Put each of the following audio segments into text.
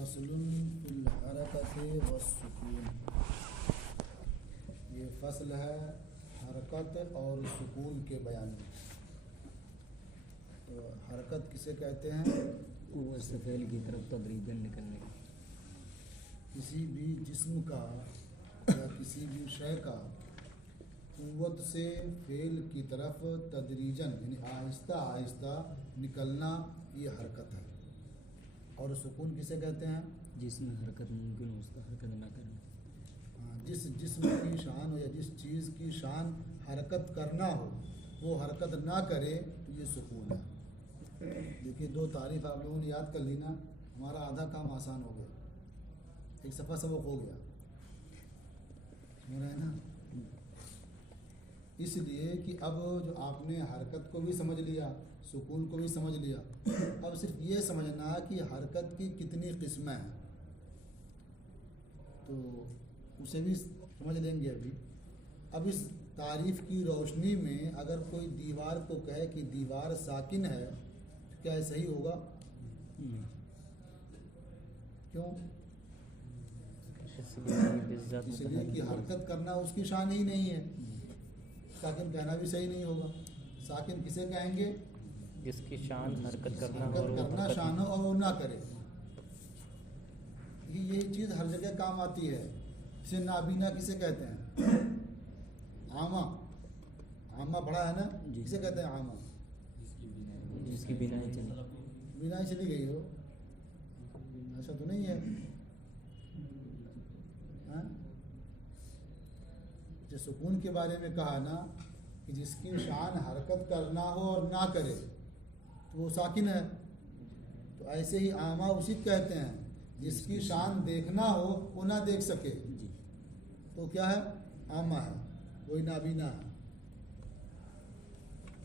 फसलुन fill हरकति वस्सुकून। ये फसल है हरकत और सुकून के बयान में। तो हरकत किसे कहते हैं? वो सफ़ेल की तरफ तदरीजन निकलने। किसी भी जिस्म का या किसी भी शय का कुव्वत से फेल की तरफ तदरीजन यानी आहिस्ता आहिस्ता निकलना, ये हरकत है। और सुकून किसे कहते हैं? जिसमें हरकत मुमकिन हो उसका हरकत ना करना। जिस जिस्म की शान हो या जिस चीज़ की शान हरकत करना हो वो हरकत ना करे तो ये सुकून है। देखिए, दो तारीफ आप लोगों ने याद कर ली ना, हमारा आधा काम आसान हो गया, एक सफ़ा सबक हो गया, समझ रहे हैं ना। इसलिए कि अब जो आपने हरकत को भी समझ लिया, सुकून को भी समझ लिया, अब सिर्फ ये समझना कि हरकत की कितनी किस्में हैं, तो उसे भी समझ लेंगे अभी। अब इस तारीफ़ की रोशनी में अगर कोई दीवार को कहे कि दीवार साकिन है, तो क्या सही होगा? क्यों? इसलिए कि हरकत करना उसकी शान ही नहीं है। साकिन कहना भी सही नहीं होगा। साकिन किसे कहेंगे? जिसकी शान हरकत करना शान हो और वो ना करे। ये चीज़ हर जगह काम आती है। इसे नाबीना किसे कहते हैं? आमा। आमा पढ़ा है ना, किसे कहते हैं? आमा। जिसकी बिनाई चली, बिनाई चली गई हो, ऐसा तो नहीं है। जो सुकून के बारे में कहा ना कि जिसकी शान हरकत करना हो और ना करे तो वो साकिन है। तो ऐसे ही आमा उसी कहते हैं जिसकी शान देखना हो वो ना देख सके, तो क्या है? आमा है, कोई नाबीना है।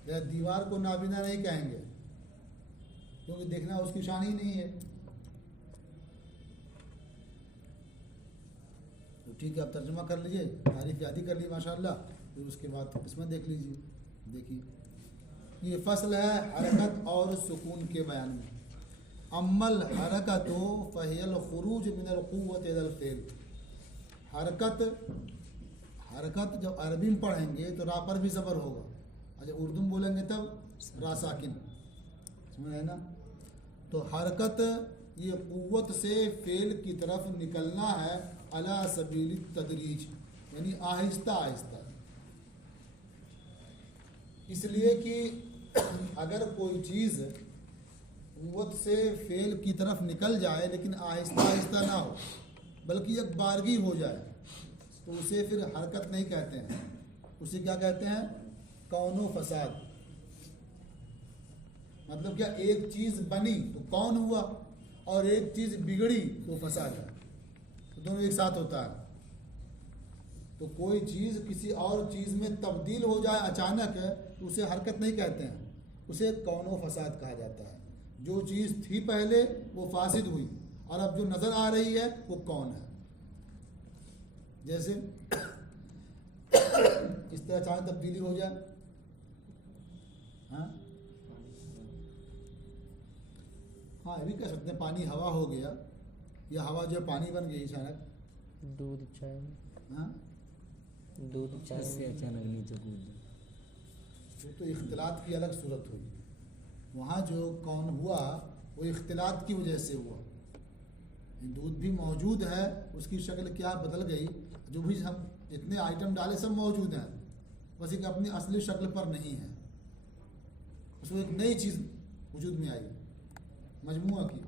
या दीवार को नाबीना नहीं कहेंगे क्योंकि देखना उसकी शान ही नहीं है। तो ठीक है, आप तर्जुमा कर लीजिए, तारीफ याद ही कर ली माशाल्लाह, फिर उसके बाद इसमें देख लीजिए। देखिए, ये फसल है हरकत और सुकून के बयान में। अम्मल हरकत फ़हियल खुरूज मिनल क़ुव्वत इलल फ़िल। हरकत जब अरबी में पढ़ेंगे तो रा पर भी ज़बर होगा, और जब उर्दू में बोलेंगे तब रा साकिन, समझ रहे ना। तो हरकत ये कुव्वत से फेल की तरफ निकलना है, अला सबील तदरीज, यानी आहिस्ता आहिस्ता। इसलिए कि अगर कोई चीज़ कुव्वत से फेल की तरफ निकल जाए लेकिन आहिस्ता आहिस्ता ना हो बल्कि एक बारगी हो जाए तो उसे फिर हरकत नहीं कहते हैं, उसे क्या कहते हैं? कौनो फसाद। मतलब क्या, एक चीज़ बनी तो कौन हुआ और एक चीज़ बिगड़ी तो फसाद है, तो दोनों एक साथ होता है। तो कोई चीज़ किसी और चीज़ में तब्दील हो जाए अचानक तो उसे हरकत नहीं कहते हैं, उसे कौनो फसाद कहा जाता है। जो चीज़ थी पहले वो फासिद हुई और अब जो नज़र आ रही है वो कौन है। जैसे इस तरह अचानक तब्दीली हो जाए, हाँ हाँ, ये भी कह सकते हैं पानी हवा हो गया, या हवा जो पानी बन गई अचानक। दूध चाय, हाँ, दूध चाय से अचानक नीचे कूद तो इख्तिलात की अलग सूरत हुई। वहाँ जो कौन हुआ वो इख्तिलात की वजह से हुआ। दूध भी मौजूद है, उसकी शक्ल क्या बदल गई, जो भी हम जितने आइटम डाले सब मौजूद हैं, बस एक अपनी असली शक्ल पर नहीं है। उसमें एक नई चीज़ वजूद में आई मजमुआ की।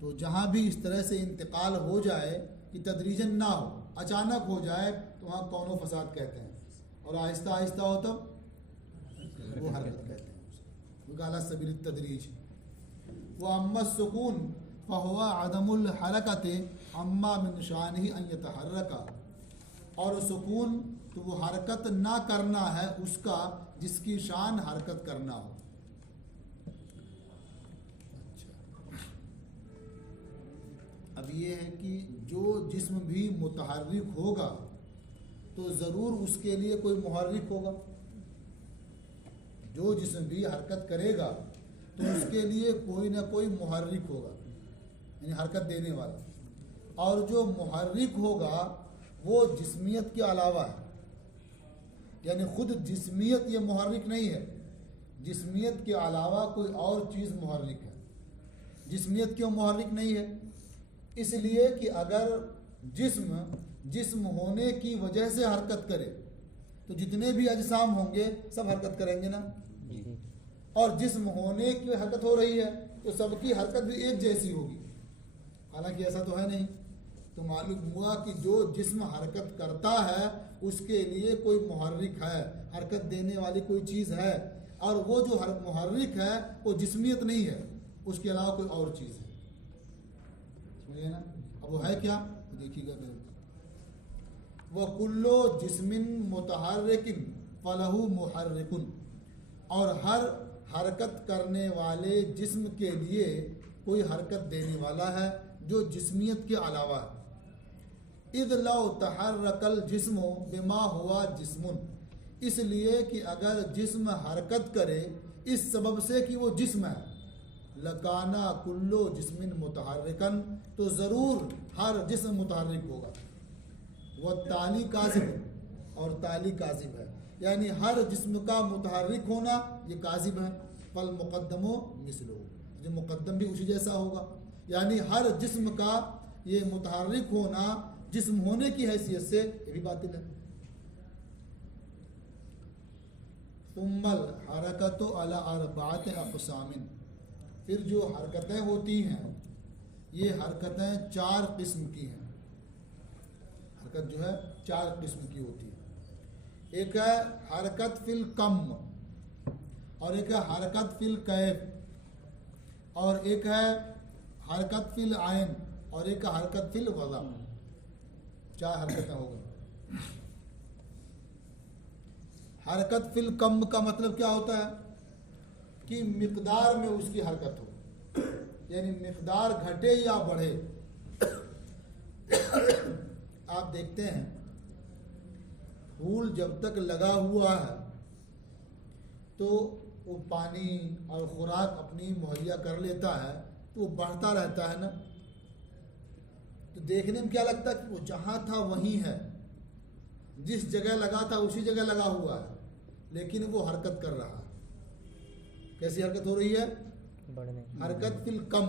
तो जहाँ भी इस तरह से इंतकाल हो जाए कि तदरीजन ना हो, अचानक हो जाए, तो वहाँ कौनो फसाद कहते हैं, और आहिस्ता आहिस्ता हो तब वो हरकत कहते हैं, वो अला सबील तदरीज। वो अम्मा सुकून फ़हुवा अदमुल हरकत अम्मा मिन शानिही अन यतहर्रका। और सुकून तो वो हरकत ना करना है उसका जिसकी शान हरकत करना हो। अब ये है कि जो जिस्म भी मुतहर्रिक होगा तो ज़रूर उसके लिए कोई मुहर्रिक होगा। जो जिस्म भी हरकत करेगा तो उसके लिए कोई ना कोई मुहर्रिक होगा, यानी हरकत देने वाला। और जो मुहर्रिक होगा वो जिस्मियत के अलावा है, यानी खुद जिस्मियत ये मुहर्रिक नहीं है, जिस्मियत के अलावा कोई और चीज़ मुहर्रिक है। जिस्मियत क्यों मुहर्रिक नहीं है? इसलिए कि अगर जिस्म होने की वजह से हरकत करे तो जितने भी अजसाम होंगे सब हरकत करेंगे ना। और जिस्म होने की हरकत हो रही है तो सबकी हरकत भी एक जैसी होगी, हालांकि ऐसा तो है नहीं। तो मालूम हुआ कि जो जिस्म हरकत करता है उसके लिए कोई मुहर्रिक है, हरकत देने वाली कोई चीज़ है, और वो जो मुहर्रिक है वो जिस्मियत नहीं है, उसके अलावा कोई और चीज़ है। समझिए ना? अब वो है क्या, तो देखिएगा फिर। वह कुल्लो जिस्मिन मुतहर्रिकिन फलहु मुहर्रिकुन, और हर हरकत करने वाले जिस्म के लिए कोई हरकत देने वाला है जो जिस्मियत के अलावा है। इद लौ तहर्रकल जिस्मो बिमा हुआ जिस्मुन, इसलिए कि अगर जिस्म हरकत करे इस सबब से कि वो जिस्म है, लकाना कुल्लो जिस्मिन मुतहर्रिकन, तो ज़रूर हर जिस्म मुतहर्रिक होगा। वह ताली काजिब, और ताली काजिब है, यानी हर जिस्म का मुतहर्रिक होना ये काजिब है। फल मुक़द्दमो मिसलो, जो मुक़द्दम भी उसी जैसा होगा, यानी हर जिस्म का ये मुतहर्रिक होना जिस्म होने की हैसियत से ये भी बातिल है। सुम्मल हरकतो अला अरबात अक़सामिन, फिर जो हरकतें होती हैं ये हरकतें 4 किस्म की हैं। हरकत जो है 4 किस्म की होती है। एक है हरकत फिल कम, और एक है हरकत फिल कैफ, और एक है हरकत फिल आयन, और एक है हरकत फिल वज़ा। 4 हरकतें हो गई। हरकत फिल कम का मतलब क्या होता है कि मिकदार में उसकी हरकत हो, यानी मिकदार घटे या बढ़े। आप देखते हैं फूल जब तक लगा हुआ है तो वो पानी और खुराक अपनी मुहैया कर लेता है तो वो बढ़ता रहता है ना। तो देखने में क्या लगता है कि वो जहाँ था वहीं है, जिस जगह लगा था उसी जगह लगा हुआ है, लेकिन वो हरकत कर रहा है। कैसी हरकत हो रही है? हरकत फिल कम,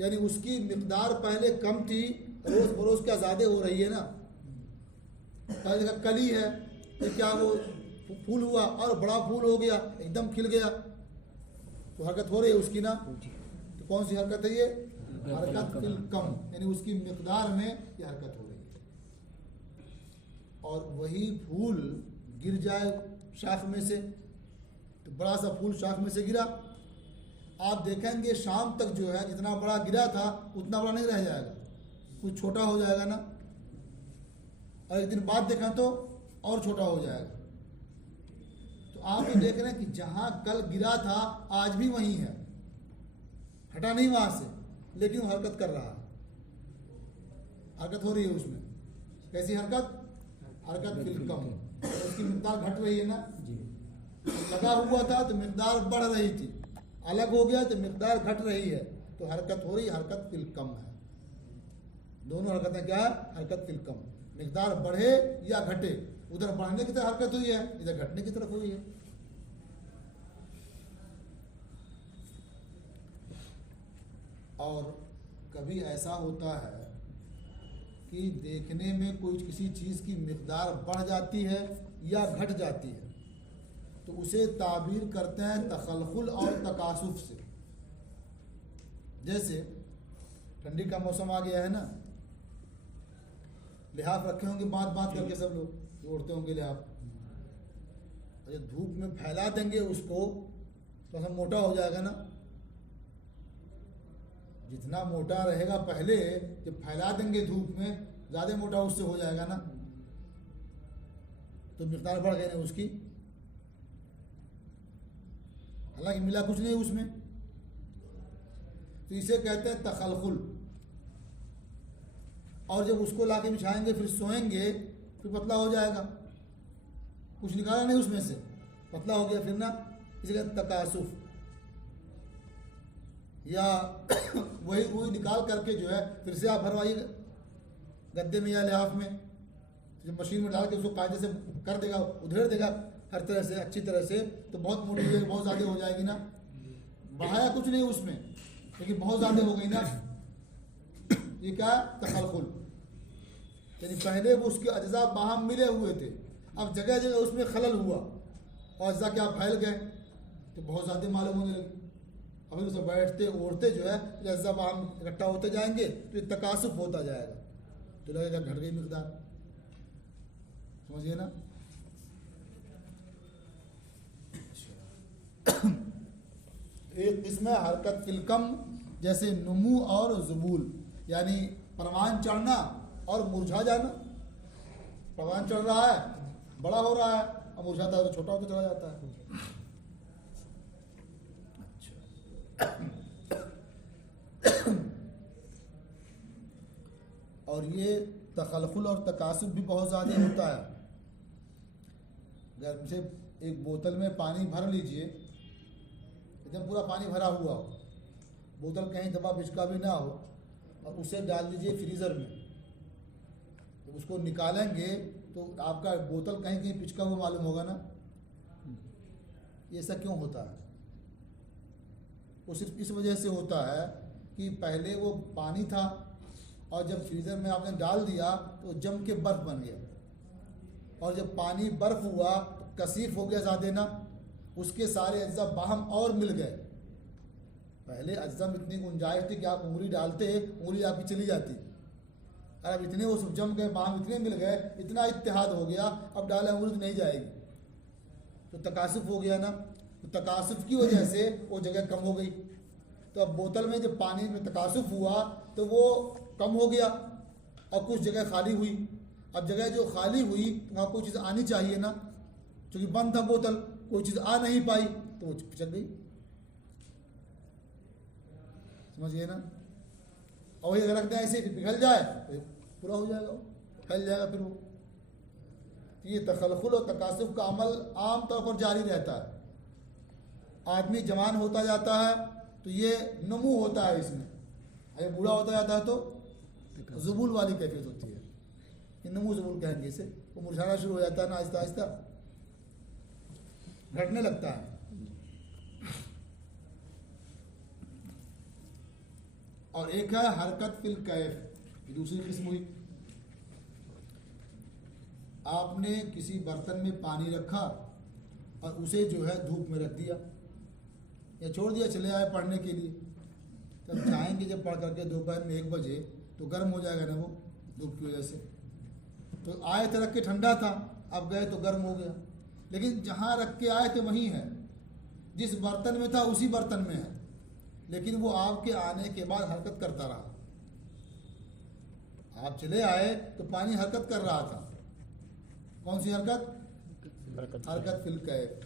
यानी उसकी मिकदार पहले कम थी, रोज बरोज क्या ज़्यादा हो रही है ना। पहले देखा कली है तो क्या वो फूल हुआ और बड़ा फूल हो गया, एकदम खिल गया, तो हरकत हो रही है उसकी ना। तो कौन सी हरकत है ये? हरकत फिल कम, यानी उसकी मिकदार में ये हरकत हो रही है। और वही फूल गिर जाए शाख में से, तो बड़ा सा फूल शाख में से गिरा, आप देखेंगे शाम तक जो है जितना बड़ा गिरा था उतना बड़ा नहीं रह जाएगा, कुछ छोटा हो जाएगा ना, और एक दिन बाद देखा तो और छोटा हो जाएगा। तो आप ये देख रहे हैं कि जहाँ कल गिरा था आज भी वहीं है, हटा नहीं वहाँ से, लेकिन वो हरकत कर रहा है, हरकत हो रही है उसमें। कैसी हरकत? हरकत फिल कम, उसकी मिकदार घट रही है ना। लगा हुआ था तो मिकदार बढ़ रही थी, अलग हो गया तो मिकदार घट रही है, तो हरकत हो रही है, हरकत फिल कम है। दोनों हरकतें क्या है? हरकत फिल कम, मिकदार बढ़े या घटे, उधर बढ़ने की तरफ हरकत हुई है, इधर घटने की तरफ हुई है। और कभी ऐसा होता है कि देखने में कोई किसी चीज़ की मिकदार बढ़ जाती है या घट जाती है, तो उसे ताबीर करते हैं तखलखुल और तकासुफ से। जैसे ठंडी का मौसम आ गया है ना, लिहाफ रखे होंगे बात बात करके सब लोग ओढ़ते होंगे लिहाफ, अरे धूप में फैला देंगे उसको तो सब मोटा हो जाएगा ना। जितना मोटा रहेगा पहले, जब फैला देंगे धूप में ज़्यादा मोटा उससे हो जाएगा ना, तो मिकदार बढ़ गई ना उसकी, हालांकि मिला कुछ नहीं उसमें। तो इसे कहते हैं तखलखुल। और जब उसको लाके बिछाएंगे फिर सोएंगे फिर पतला हो जाएगा, कुछ निकाला नहीं उसमें से, पतला हो गया फिर ना, इसे कहते हैं तकासुफ। या वही वही निकाल करके जो है फिर से आप भरवाइएगा गद्दे में या लिहाफ में, जब मशीन में डाल के उसको कायदे से कर देगा, उधेड़ देगा हर तरह से अच्छी तरह से, तो बहुत मोटी हो जाएगी, बहुत ज़्यादा हो जाएगी ना। बढ़ाया कुछ नहीं उसमें, लेकिन बहुत ज़्यादा हो गई ना। ये क्या तखलखुल, यानी पहले वो उसके अज्जा बाहम मिले हुए थे, अब जगह जगह उसमें खलल हुआ और अज्जा क्या फैल गए, तो बहुत ज़्यादा मालूम होने लगी। अभी उसे बैठते ओढ़ते जो है अज्जा बाहम इकट्ठा होते जाएंगे तो तकासुफ होता जाएगा, तो लगेगा घट गई मिकदार, समझिए ना। एक इसमें हरकत फिलकम जैसे नुमू और जुबूल, यानी परवान चढ़ना और मुरझा जाना। परवान चढ़ रहा है, बड़ा हो रहा है, और मुरझाता है तो छोटा होता चला जाता है। और ये तखलखुल और तकासुब भी बहुत ज़्यादा होता है। अगर से एक बोतल में पानी भर लीजिए, एकदम पूरा पानी भरा हुआ हो, बोतल कहीं दबा बिचका भी ना हो, और उसे डाल दीजिए फ्रीज़र में, तो उसको निकालेंगे तो आपका बोतल कहीं कहीं पिचका हुआ मालूम होगा ना। ये ऐसा क्यों होता है? वो सिर्फ इस वजह से होता है कि पहले वो पानी था और जब फ्रीज़र में आपने डाल दिया तो जम के बर्फ़ बन गया, और जब पानी बर्फ़ हुआ तो कसीफ हो गया ज़्यादा ना, उसके सारे अज्जा बाहम और मिल गए। पहले अज्जा में इतनी गुंजाइश थी कि आप उंगली डालते, उंगली आपकी चली जाती, और अब इतने वो सब जम गए, बाहम इतने मिल गए, इतना इत्तेहाद हो गया, अब डाले उंगली तो नहीं जाएगी, तो तकासुफ हो गया ना। तो तकासुफ की वजह से वो जगह कम हो गई, तो अब बोतल में जब पानी में तकासुफ हुआ तो वो कम हो गया और कुछ जगह खाली हुई। अब जगह जो खाली हुई तो वहाँ कोई चीज़ आनी चाहिए ना, क्योंकि बंद था बोतल, कोई चीज़ आ नहीं पाई तो वो पिचक गई, समझिए ना। और वही अगर रख दें ऐसे पिघल जाए तो पूरा हो जाएगा, फैल जाएगा फिर वो। ये तखलखुल और तकासुफ का अमल आम तौर पर जारी रहता है। आदमी जवान होता जाता है तो ये नमू होता है इसमें, अगर बूढ़ा होता जाता है तो जुबूल वाली कैफियत होती है, ये नमू जुबूल कहेंगे इसे। वो मुरझाना शुरू हो जाता है ना, आहिस्ता आहिस्ता घटने लगता है। और एक है हरकत फिल कैफ, दूसरी किस्म हुई। आपने किसी बर्तन में पानी रखा और उसे जो है धूप में रख दिया या छोड़ दिया, चले आए पढ़ने के लिए, तब जाएंगे जब पढ़ करके दोपहर में 1 बजे तो गर्म हो जाएगा ना वो धूप की वजह से। तो आए थे रख के ठंडा था, अब गए तो गर्म हो गया, लेकिन जहाँ रख के आए थे वहीं है, जिस बर्तन में था उसी बर्तन में है, लेकिन वो आपके आने के बाद हरकत करता रहा। आप चले आए तो पानी हरकत कर रहा था। कौन सी हरकत? हरकत फिल कैफ,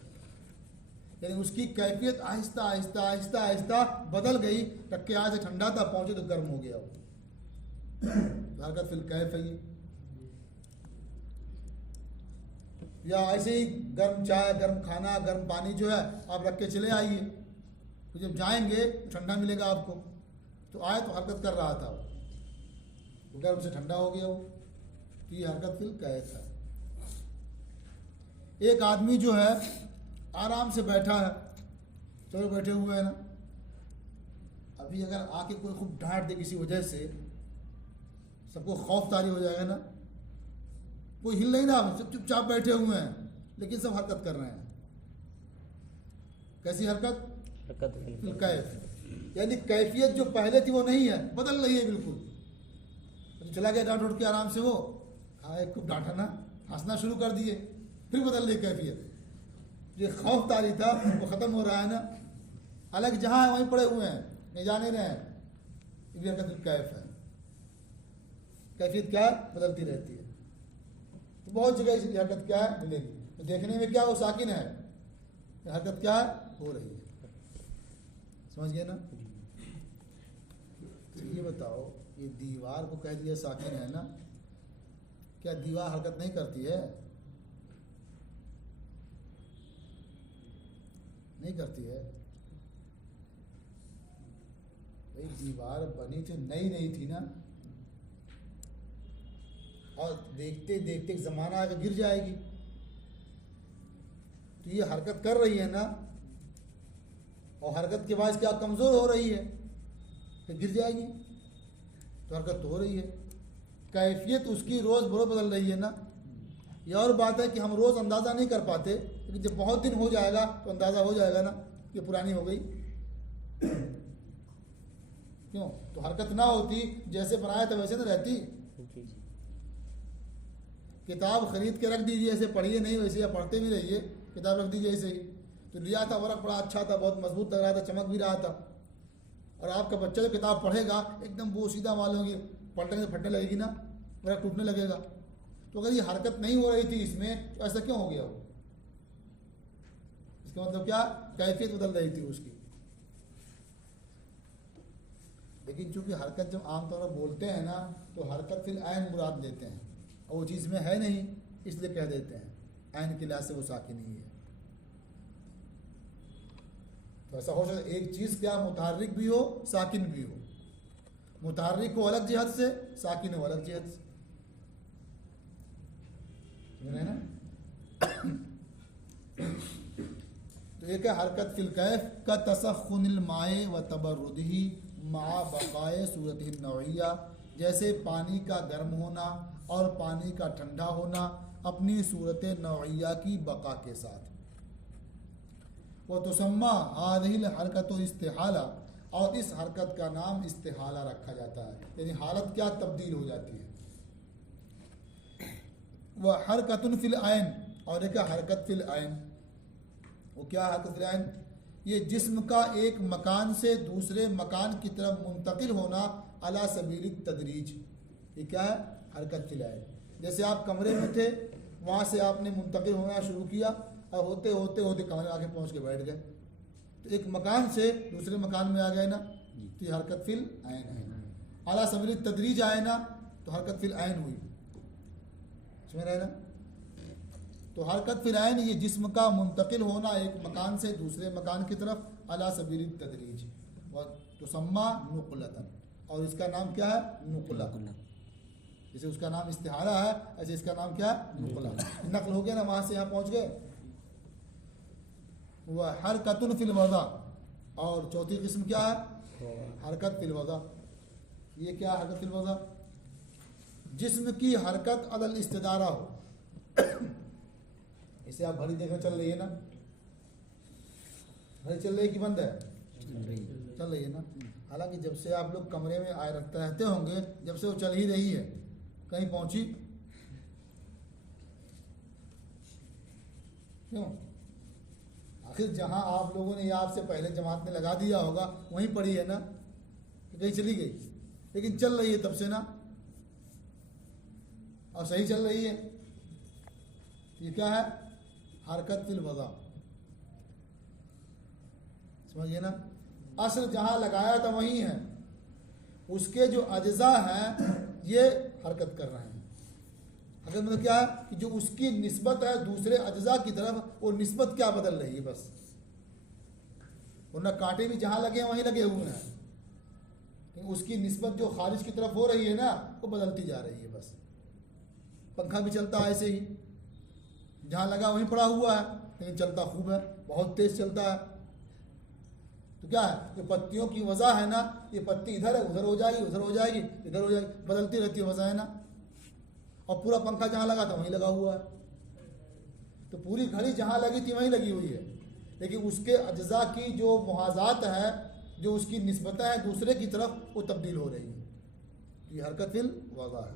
यानी उसकी कैफियत आहिस्ता आहिस्ता आहिस्ता आहिस्ता बदल गई। रख के आए थे ठंडा था, पहुंचे तो गर्म हो गया वो, तो हरकत फिल कैफ है ये। या ऐसे ही गर्म चाय, गर्म खाना, गर्म पानी जो है आप रख के चले आइए, तो जब जाएंगे तो ठंडा मिलेगा आपको। तो आए तो हरकत कर रहा था वो, तो गर्म से ठंडा हो गया वो, तो ये हरकत फिल कैफ है। एक आदमी जो है आराम से बैठा है, चलो बैठे हुए हैं ना, अभी अगर आके कोई खूब डांट दे किसी वजह से, सबको खौफ तारी हो जाएगा ना। कोई हिल नहीं रहा, सब चुपचाप बैठे हुए हैं, लेकिन सब हरकत कर रहे हैं। कैसी हरकत? हरकत कैफ, यानी कैफियत जो पहले थी वो नहीं है, बदल रही है बिल्कुल। तो चला गया डांट उठ के आराम से, वो एक खूब डांटा ना, हंसना शुरू कर दिए, फिर बदल रही कैफियत। जो खौफ तारी था वो ख़त्म हो रहा है ना, हालांकि जहाँ है वहीं पड़े हुए हैं, नहीं जाने रहे हैं। ये हरकत कैफ है। कैफियत क्या बदलती रहती है। तो बहुत जगह इस हरकत क्या है मिलेगी, तो देखने में क्या वो साकिन है, हरकत क्या है हो रही है, समझ गए ना। तो ये बताओ, ये दीवार को कह दिया साकिन है ना, क्या दीवार हरकत नहीं करती है? नहीं करती है। दीवार बनी तो नई नहीं थी ना, और देखते देखते ज़माना आके गिर जाएगी। तो ये हरकत कर रही है ना, और हरकत के बाद क्या कमज़ोर हो रही है, तो गिर जाएगी। तो हरकत तो हो रही है, कैफियत उसकी रोज़ बरोज़ बदल रही है ना। ये और बात है कि हम रोज़ अंदाज़ा नहीं कर पाते, लेकिन जब बहुत दिन हो जाएगा तो अंदाज़ा हो जाएगा ना कि पुरानी हो गई। क्यों? तो हरकत ना होती, जैसे बनाया था वैसे ना रहती। जी। किताब खरीद के रख दीजिए, ऐसे पढ़िए नहीं, वैसे या पढ़ते भी रहिए, किताब रख दीजिए ऐसे ही। तो लिया था, वर्क बड़ा अच्छा था, बहुत मजबूत लग रहा था, चमक भी रहा था, और आपका बच्चा जो किताब पढ़ेगा एकदम वो सीधा मालूम होगी, पलटने से फटने लगेगी ना, वर्क टूटने लगेगा। तो अगर ये हरकत नहीं हो रही थी इसमें, तो ऐसा क्यों हो गया वो? इसका मतलब क्या? कैफियत बदल रही थी उसकी। लेकिन चूंकि हरकत जब आमतौर पर बोलते हैं ना, तो हरकत फिर ऐन मुराद लेते हैं, और वो चीज़ में है नहीं, इसलिए कह देते हैं ऐन के लिहाज से वो साकिन नहीं है। तो ऐसा हो सकता है एक चीज़ क्या मुतहर्रिक भी हो, साकिन भी हो। मुतहर्रिक हो अलग जिहत से, साकिन हो अलग जिहत से, समझ रहे ना? तो एक है हरकत फिल कैफ का तसख्खुनिल माए व तबर्रुदिही मा बकाए सूरतिन नौइया, जैसे पानी का गर्म होना और पानी का ठंडा होना अपनी सूरत नौइया की बका के साथ। वो तुसम्मा हादिल हरकत इस्तिहाला, और इस हरकत का नाम इस्तिहाला रखा जाता है, यानी हालत क्या तब्दील हो जाती है। वह हरकतुन फिल ऐन, और एक हरकत फिल ऐन। वो क्या हरकत फिल ऐन? ये जिस्म का एक मकान से दूसरे मकान की तरफ मुंतकिल होना अला सबील तदरीज। ये क्या है? हरकत फिल ऐन। जैसे आप कमरे में थे, वहाँ से आपने मुंतकिल होना शुरू किया, और होते होते होते कमरे में आके पहुँच के बैठ गए, तो एक मकान से दूसरे मकान में आ गए ना, तो ये हरकत फिल ऐन है। अला सबील तदरीज आए ना, तो हरकत फिल ऐन हुई, समझ रहे ना? तो हरकत फिल ऐन ये जिस्म का मुंतकिल होना एक मकान से दूसरे मकान की तरफ अला सबील तदरीज, व तुसम्मा नुक़लतन, और इसका नाम क्या है? नुक़ला। जैसे उसका नाम इस्तिहारा है, ऐसे इसका नाम क्या है? नुक़ला। नक़ल हो गया ना, वहाँ से यहाँ पहुँच गए। वह हरकतुन फिल वज़ा, और चौथी किस्म क्या है? हरकत फिल वज़ा। ये क्या हरकत फिल वज़ा? जिस्म की हरकत अदल इस्तिदारा हो। इसे आप घड़ी देखकर चल रही है ना, घड़ी चल रही है कि बंद है? चल रही है ना। हालांकि जब से आप लोग कमरे में आए रहते होंगे, जब से वो चल ही रही है, कहीं पहुंची? क्यों? आखिर जहां आप लोगों ने या आपसे पहले जमात में लगा दिया होगा वहीं पड़ी है ना, कहीं चली गई, लेकिन चल रही है तब से ना, और सही चल रही है। ये क्या है? हरकत फिल वज़ा, समझिए ना। असल जहां लगाया था वहीं है, उसके जो अज्जा हैं ये हरकत कर रहे हैं। हरकत मतलब क्या है? कि जो उसकी निस्बत है दूसरे अज्जा की तरफ, वो निस्बत क्या बदल रही है बस। वरना कांटे भी जहां लगे हैं वहीं लगे हुए हैं, उसकी निस्बत जो खारिज की तरफ हो रही है ना, वो बदलती जा रही है बस। पंखा भी चलता है ऐसे ही, जहाँ लगा वहीं पड़ा हुआ है, लेकिन चलता खूब है, बहुत तेज चलता है। तो क्या है? जो पत्तियों की वजह है ना, ये पत्ती इधर है, उधर हो जाएगी, उधर हो जाएगी, इधर हो जाएगी, बदलती रहती है वजह है ना। और पूरा पंखा जहाँ लगा था वहीं लगा हुआ है, तो पूरी घड़ी जहाँ लगी थी वहीं लगी हुई है, लेकिन उसके अज्जा की जो मुहाजात है, जो उसकी निस्बतें हैं दूसरे की तरफ, वो तब्दील हो रही है। तो ये हरकत फिल वज़ा है।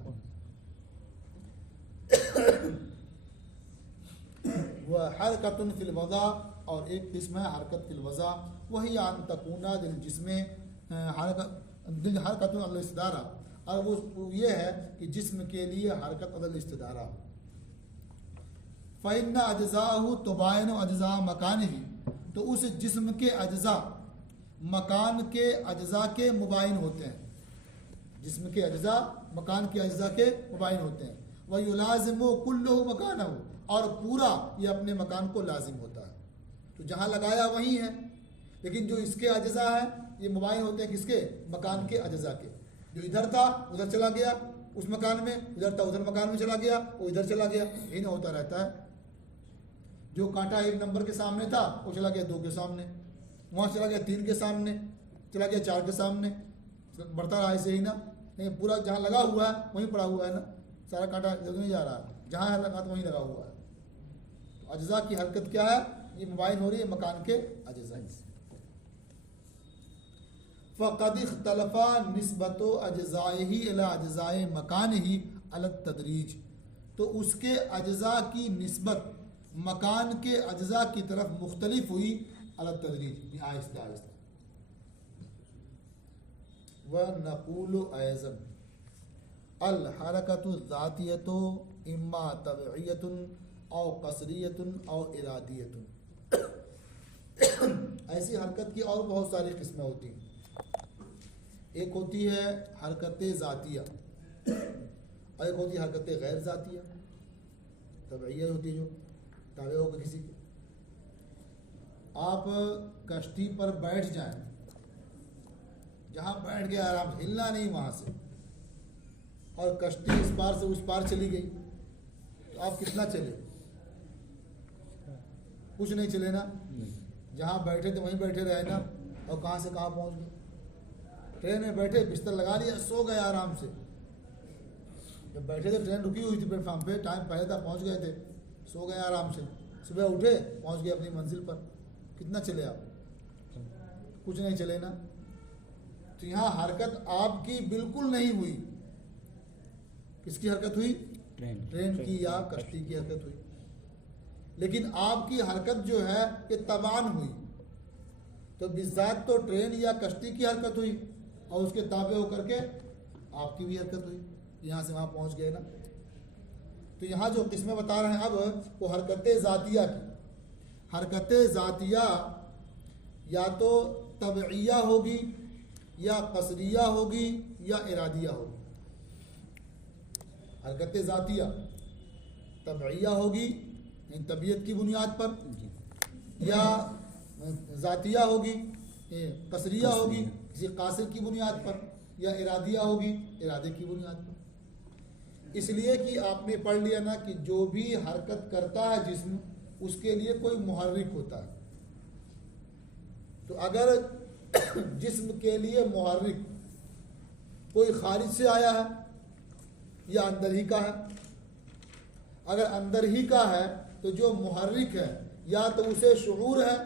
वह हरकतुन फिल वज़ा, और एक किस्म है हरकत फिल वज़ा, वही आन तकूना दिल जिसमें हरकतुन अल इस्तिदारा, और वो ये है कि जिस्म के लिए हरकत अदल इस्तिदारा हो। फ़इन्ना अज्ज़ाहु तुबायनु अज्ज़ा मकानिही, तो उस जिस्म के अज्ज़ा मकान के अज्ज़ा के मुबाइन होते हैं। जिस्म के अज्ज़ा मकान के अज्ज़ा के मुबाइन होते हैं। वह युलाज़िमु कुल्लुहु मकानहु, और पूरा ये अपने मकान को लाजिम होता है। तो जहाँ लगाया वहीं है, लेकिन जो इसके अज्जा हैं ये मुबाइन होते हैं किसके? मकान के अज्जा के। जो इधर था उधर चला गया उस मकान में, इधर था उधर मकान में चला गया, वो इधर चला गया, यही ना होता रहता है। जो कांटा 1 नंबर के सामने था वो चला गया 2 के सामने, वहाँ चला गया 3 के सामने, चला गया 4 के सामने, बढ़ता रहा ऐसे ही ना। नहीं पूरा जहाँ लगा हुआ है वहीं पड़ा हुआ है ना, सारा कांटा इधर नहीं जा रहा है, जहाँ लगा तो वहीं लगा हुआ है। तो अज्जा की हरकत क्या है? ये मुबाइन हो रही है मकान के अज्जा से। फ़क़द इख्तलफ़ा निस्बतो अज्ज़ाइही इला अज्ज़ाए मकानिही अला तदरीज, तो उसके अज्जा की निस्बत मकान के अज्जा की तरफ मुख्तलिफ हुई अला तदरीज, आहिस्ता आहिस्ता। व नक़ूलु ऐज़न अल हरकतु ज़ातियतु इम्मा तबइयतुन औ कसरियतुन औ इरादियतुन। ऐसी हरकत की और बहुत सारी किस्में होती हैं। एक होती है हरकत ज़ातिया और एक होती है हरकत गैर ज़ातिया। तबइया होती है जो ताबे होगा किसी के। आप कश्ती पर बैठ जाएं, जहाँ बैठ गए आराम से, हिलना नहीं वहाँ से, और कश्ती इस पार से उस पार चली गई, तो आप कितना चले? कुछ नहीं चले ना। जहाँ बैठे थे वहीं बैठे रहे ना, और कहाँ से कहाँ पहुँच गए। ट्रेन में बैठे, बिस्तर लगा लिया, सो गए आराम से। जब बैठे थे ट्रेन रुकी हुई थी प्लेटफार्म पे, टाइम पहले तक पहुँच गए थे, सो गए आराम से। सुबह उठे, पहुँच गए अपनी मंजिल पर। कितना चले आप? कुछ नहीं चले ना। तो यहाँ हरकत आपकी बिल्कुल नहीं हुई। किसकी हरकत हुई? ट्रेन की या कश्ती की हरकत हुई। लेकिन आपकी हरकत जो है ये तबान हुई। तो बिज़ात तो ट्रेन या कश्ती की हरकत हुई, और उसके ताबे होकर के आपकी भी हरकत हुई, यहाँ से वहाँ पहुँच गए ना। तो यहाँ जो किस्में बता रहे हैं अब, वो हरकत ज़ातिया की। हरकत ज़ातिया या तो तबइया होगी, या कसरिया होगी, या इरादिया होगी। हरकत ज़ातिया तबइया होगी तबीयत की बुनियाद पर, या ज़ातिया होगी कसरिया होगी किसी कासिर की बुनियाद पर, या इरादिया होगी इरादे की बुनियाद पर। इसलिए कि आपने पढ़ लिया ना कि जो भी हरकत करता है जिस्म, उसके लिए कोई मुहर्रिक होता है। तो अगर जिस्म के लिए मुहर्रिक कोई खारिज से आया है या अंदर ही का है, अगर अंदर ही का है तो जो मुहर्रिक है या तो उसे शऊर है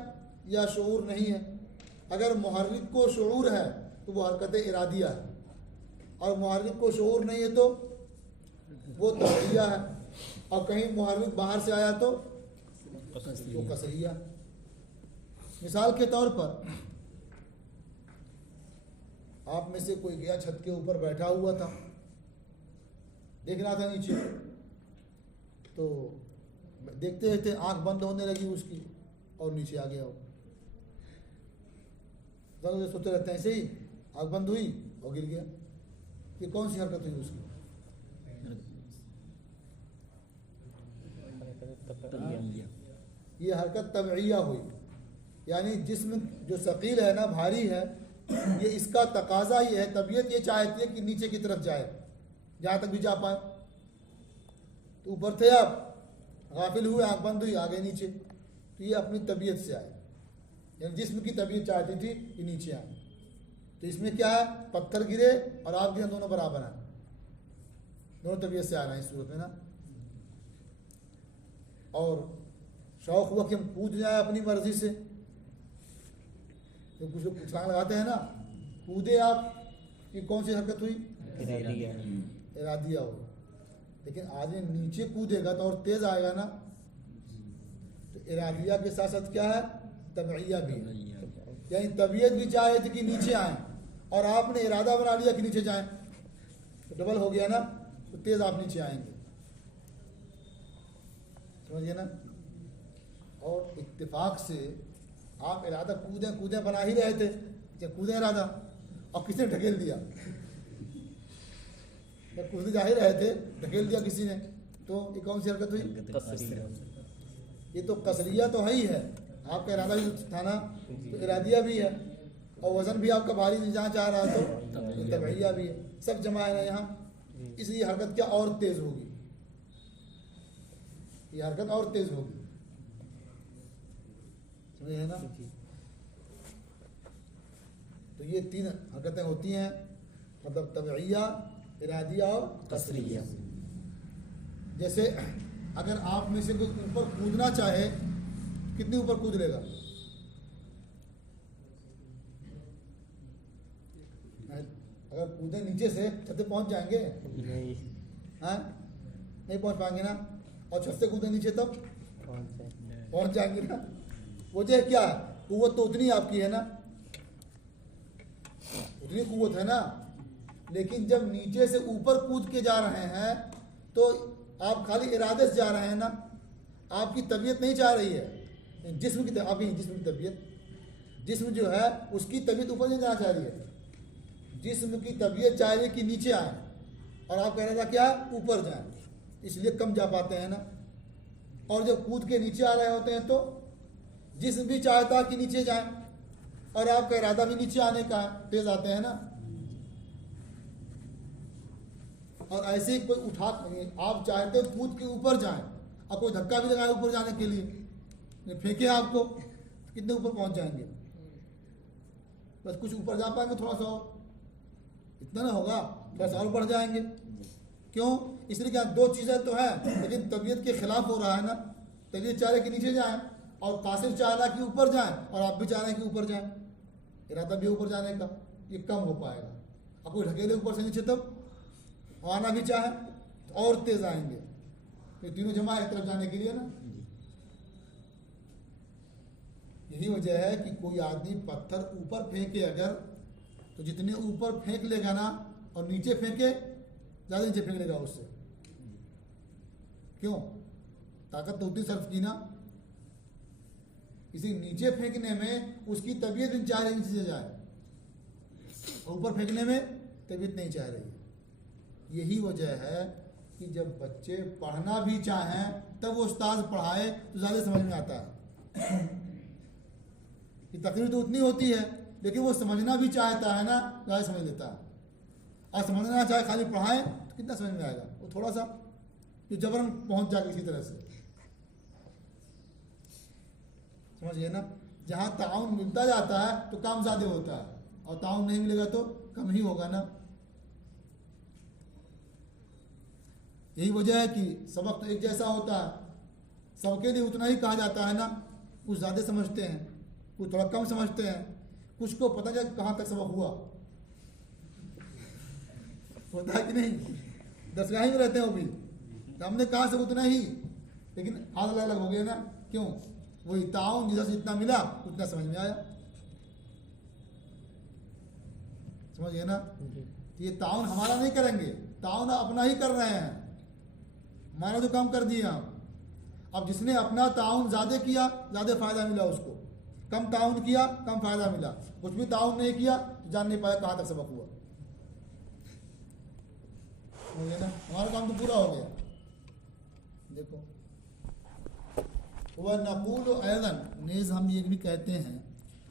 या शऊर नहीं है। अगर मुहर्रिक को शऊर है तो वो हरकत इरादिया है, और मुहर्रिक को शऊर नहीं है तो वो तबइया है, और कहीं मुहर्रिक बाहर से आया तो वो कसरिया। मिसाल के तौर पर आप में से कोई गया, छत के ऊपर बैठा हुआ था, देख रहा था नीचे, तो देखते देखते आंख बंद होने लगी उसकी और नीचे आ गया। वो सोते रहते हैं, ऐसे ही आंख बंद हुई और गिर गया। ये कौन सी हरकत हुई उसकी? ये हरकत तबइया हुई। यानी जिस्म जो सकील है ना, भारी है, ये इसका तकाजा ही है, तबीयत ये चाहती है कि नीचे की तरफ जाए, जहाँ तक भी जा पाए। तो ऊपर थे आप, गाफिल हुए, आंख बंद हुई, आ गए नीचे। तो ये अपनी तबीयत से आए, यानी जिस्म की तबीयत चाहती थी कि नीचे आए। तो इसमें क्या है, पत्थर गिरे और आप गिरे, दोनों बराबर हैं, दोनों तबीयत से आ रहे हैं इस सूरत में ना। और शौक हुआ कि हम कूद जाए अपनी मर्जी से, तो कुछ लोग छलांग लगाते हैं ना, कूदे आप, ये कौन सी हरकत हुई? इरादिया हो। लेकिन आदमी नीचे कूदेगा तो और तेज आएगा ना, तो इरादिया के साथ साथ क्या है, तबइया भी है। यानी तबीयत भी चाहे थी कि नीचे आए, और आपने इरादा बना लिया कि नीचे जाएं, तो डबल हो गया ना, तो तेज आप नीचे आएंगे, समझिए ना। और इत्तेफाक से आप इरादा कूदें कूदें बना ही रहे थे, जब कूदें इरादा, और किसने ढकेल दिया, जब कूदे जा ही रहे थे ढकेल दिया किसी ने, तो ये कौन सी हरकत हुई? कसरिया। ये तो कसरिया तो है ही है, आपका इरादा भी था ना, तो इरादिया भी है, और वज़न भी आपका भारी जहाँ चाह रहा है तो तबईया भी है, सब जमा है ना यहाँ, इसलिए हरकत क्या और तेज़ होगी, ये हरकत और तेज़ होगी, समझे है ना। तो ये 3 हरकतें होती हैं, मतलब तबईया, इरादिया और कसरिया। जैसे अगर आप में से कोई ऊपर कूदना चाहे, कितनी ऊपर कूद लेगा? अगर कूदे नीचे से छत पे पहुंच जाएंगे? नहीं हाँ, नहीं पहुंच पाएंगे ना। और छत से कूदे नीचे तब पहुंच जाएंगे ना। वजह क्या है? कुव्वत तो उतनी आपकी है ना, उतनी कुव्वत है ना, लेकिन जब नीचे से ऊपर कूद के जा रहे हैं तो आप खाली इरादे से जा रहे हैं ना, आपकी तबीयत नहीं चाह रही है, जिस्म की आपकी जिस्म की तबीयत, जिस्म जो है उसकी तबीयत ऊपर नहीं जाना चाह रही है, जिस्म की तबीयत चाह रही है कि नीचे आए, और आप कह रहे था क्या ऊपर जाए, इसलिए कम जा पाते हैं ना। और जब कूद के नीचे आ रहे होते हैं तो जिस्म भी चाहता कि नीचे जाए, और आपका इरादा भी नीचे आने का है, तेज आते हैं ना। और ऐसे ही कोई उठा, आप चाहते हो कूद के ऊपर जाएं, और कोई धक्का भी लगाए ऊपर जाने के लिए, फेंके आपको, कितने ऊपर पहुंच जाएंगे? बस कुछ ऊपर जा पाएंगे, थोड़ा सा और, इतना ना होगा, थोड़ा सा और बढ़ जाएंगे। क्यों? इसलिए क्या 2 चीज़ें तो है, लेकिन तबीयत के खिलाफ हो रहा है ना। तबीयत चाह रहे कि नीचे जाएं, और कासिर चाह रहा कि ऊपर जाएं, और आप भी चाह रहे हैं कि ऊपर जाएं, इरादा भी ऊपर जाने का, ये कम हो पाएगा। अब कोई ढकेले ऊपर से नीचे, तब आना भी चाहे तो और तेज आएंगे, तो तीनों जमा एक तरफ जाने के लिए ना। यही वजह है कि कोई आदमी पत्थर ऊपर फेंके अगर, तो जितने ऊपर फेंक लेगा ना, और नीचे फेंके ज़्यादा नीचे फेंक लेगा उससे। क्यों? ताकत तो उतनी सर्फ की ना। इसी नीचे फेंकने में उसकी तबीयत नहीं चाह रही नीचे से जाए, और ऊपर फेंकने में तबीयत नहीं चाह रही। यही वजह है कि जब बच्चे पढ़ना भी चाहें तब वो उस्ताद पढ़ाए तो ज़्यादा समझ में आता है। कि तकरीर तो उतनी होती है, लेकिन वो समझना भी चाहता है ना, ज़्यादा समझ लेता है। और समझना चाहे खाली पढ़ाएं तो कितना समझ में आएगा? वो थोड़ा सा जो जबरन पहुंच जाएगा किसी तरह से, समझिए ना। जहाँ ताउन मिलता जाता है तो काम ज़्यादा होता है, और ताउन नहीं मिलेगा तो कम ही होगा ना। यही वजह है कि सबक तो एक जैसा होता है, सबके लिए उतना ही कहा जाता है ना। कुछ ज़्यादा समझते हैं, कुछ थोड़ा कम समझते हैं, कुछ को पता नहीं कहाँ तक सबक हुआ, होता है कि नहीं? दरसगाही में रहते हो भी, तो हमने कहा सब उतना ही, लेकिन हाथ अलग अलग हो गया ना। क्यों? वही ताउन जिधर से जितना मिला उतना समझ में आया, समझिए ना। ये ताउन हमारा नहीं करेंगे, ताउन अपना ही कर रहे हैं, हमारा जो काम कर दिया। अब जिसने अपना ताउन ज़्यादा किया ज़्यादा फ़ायदा मिला उसको, कम ताउन किया कम फ़ायदा मिला, कुछ भी ताउन नहीं किया तो जान नहीं पाया कहाँ तक सबक हुआ। हो गया ना, हमारा काम तो पूरा हो गया। देखो वह नक़ूल ऐज़न, नेज़ हम ये भी कहते हैं,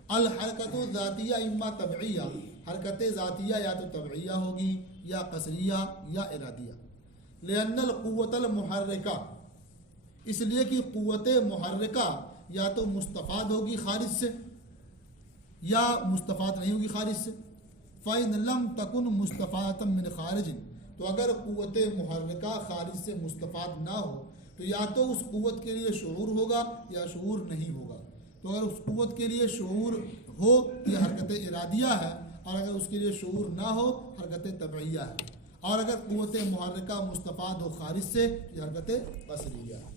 अल हरकतु ज़ातिया इम्मा तबईया, हरकत ज़ातिया या तो तबईया होगी या कसरिया या इरादिया। लिअन्नल क़ुव्वतल मुहर्रिका, इसलिए कि क़ुव्वत मुहर्रिका या तो मुस्तफ़ाद होगी खारिज से या मुस्तफ़ाद नहीं होगी खारिज से। फ़इन लम तकुन मुस्तफ़ातम मिन खारिज, तो अगर क़ुव्वत मुहर्रिका खारिज से मुस्तफ़ाद ना हो तो या तो उस क़ुव्वत के लिए शऊर होगा या शऊर नहीं होगा। तो अगर उस क़ुव्वत के लिए शऊर हो तो यह हरकत इरादिया है, और अगर उसके लिए शऊर ना हो हरकत तबईया है। और अगर क़ुव्वत मुहर्रिका मुस्तफ़ाद हो खारिज से, यह हरकत कसरिया है।